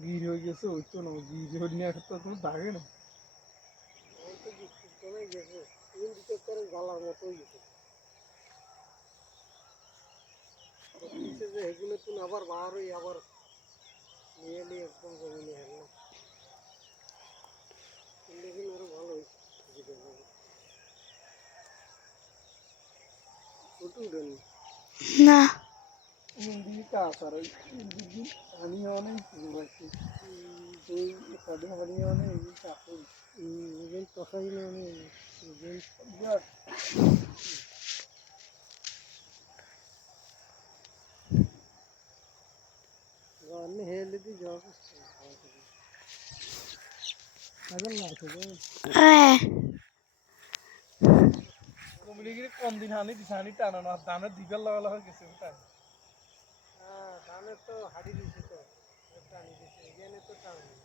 গির হয়ে গেছে ওই তো না গির হয়ে নিয়ে একটা তুমি থাকে না কমে গেছে ইন্ডিকেট করে গলার মতো হয়ে গেছে যে এগুলো তুমি আবার বার হয়ে আবার নিয়ে নিয়ে একদম জমিনে হারলাম দেখুন আরো ভালো হয়েছে ফটো উঠেন না ইন্দি কাজ আর ইন্দি পানি অনেক ঘুরাইছে ওই পানি পানি অনেক কাজ ইভেন তসাই না অনেক ইভেন গানে হেলে দি যাও আগল না আছে কমিলিগিরি কম দিন হানি দিশানি টানা না দানের দিগাল লাগা হয়ে গেছে তাই হ্যাঁ ধানের তো হাড়ি দিছে তো টানি দিছে এখানে তো টানি